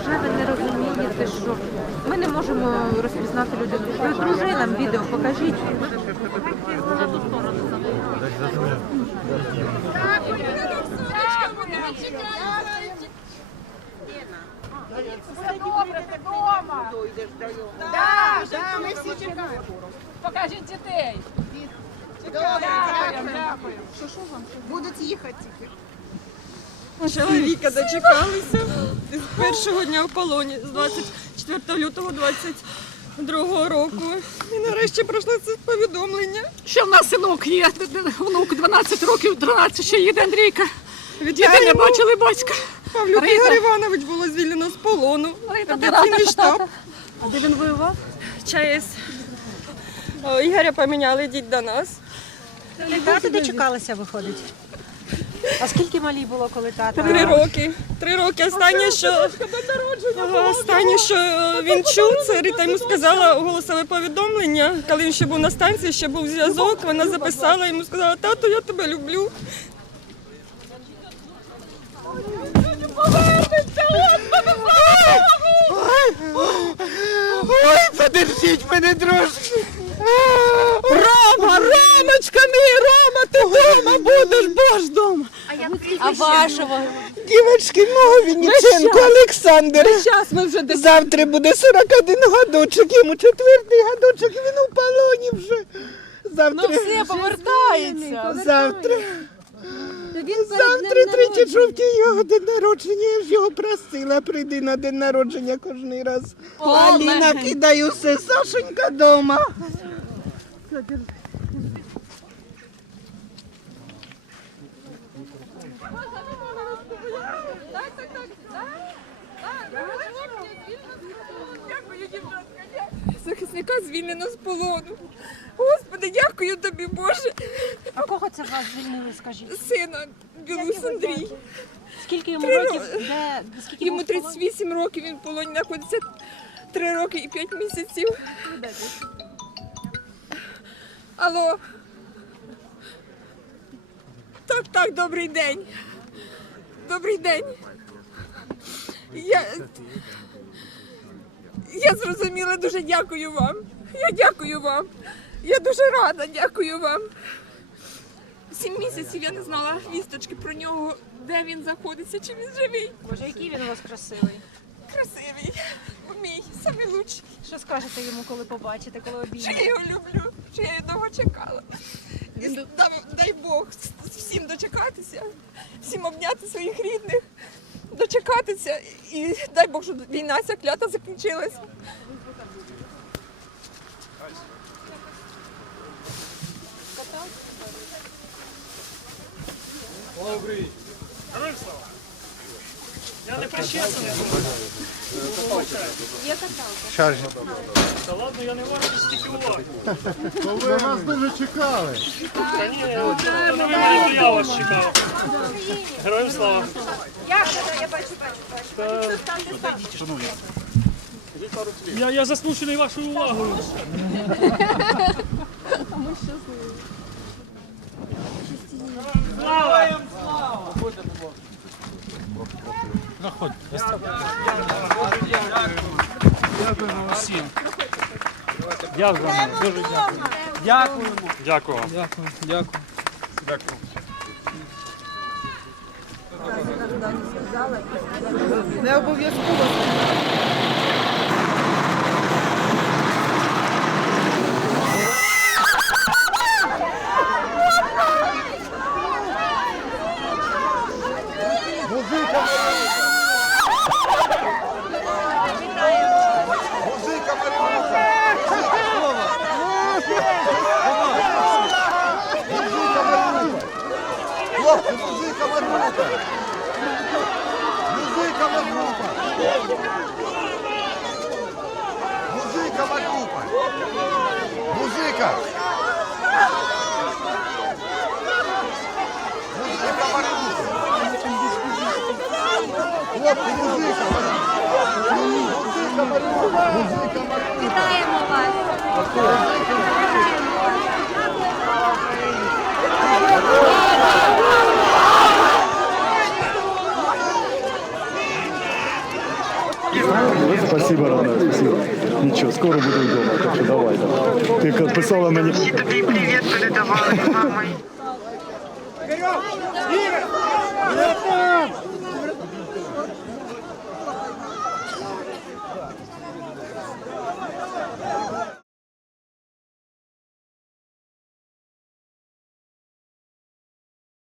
Вже ви не розумієте, що ми не можемо розпізнати людину. Дружи нам відео, покажіть. Так, так, ми всі чекаємо. Покажіть дітей. Дякую, дякую. Будуть їхати тільки. Чоловіка дочекалися першого дня в полоні, з 24 лютого 22 року. І нарешті пройшло це повідомлення. Ще в нас синок є, внук 12 років, 13, ще їде Андрійка. Діти не бачили батька. Павлюк Ігор Іванович було звільнено з полону. Операційний штаб? А де він воював? ЧАЕС. Ігоря поміняли, йдіть до нас. Тато дочекалася, виходить. А скільки малій було, коли тато? Три роки. Три роки. Останнє, що, останнє, що він чув, це Рита йому сказала голосове повідомлення. Коли він ще був на станції, ще був зв'язок, вона записала, йому сказала, тату, я тебе люблю. Ой, подержіть мене трошки. Рома, Ромочка мій, Рома, ти вдома будеш, бож дома. А вашого? Дівочки, мого Вінниченко Олександр. Зараз ми вже десь. Завтра буде 41 годочок, йому четвертий годочок, він у полоні вже. Завтра, Ну все, повертається. завтра, завтра 36 його день народження, я ж його просила, прийди на день народження кожен раз. Аліна, кидаю все, Сашенька дома. Захисника звільнено з полону. Господи, дякую тобі, Боже. А кого це вас звільнили, скажіть? Сина Білус Андрій. Скільки йому Три років? ро- Де, скільки Йому був в полоні? 38 років, він в полоні знаходиться 3 роки і 5 місяців. Алло. Так, так, добрий день. Добрий день. Я, я зрозуміла, дуже дякую вам. Я дякую вам. Я дуже рада, дякую вам. Сім місяців я не знала вісточки про нього, де він знаходиться, чи він живий. Боже, який він у вас красивий. Красивий, мій, самий лучший. Що скажете йому, коли побачите, коли Що обіймете? я його люблю, що я його довго чекала. І дай Бог всім дочекатися, всім обняти своїх рідних, дочекатися. І дай Бог, щоб війна ця клята закінчилась. Я не причесаний. Та ладно, я не варто стільки уваги. Ви нас дуже чекали. Та не мене, я вас чекав. Героям слава. Я, я засмучений вашою увагою. Слава! Дякуємо всім. Дякуємо, дуже дякую. Дякуємо. Дякую. Дякую. Дякую. Не обов'язково. Хлопці, музика Маріуха! Музика Маріуха! Музика Маріуха! Музика! Музика Маріуха! Хлопці, музика! Музика Маріуха! Музика Маріуха! Вітаємо вас! Спасибо, скоро буду вдома, так що давай. давай. Ти писала мені. Тобі привіт передавали з мамою.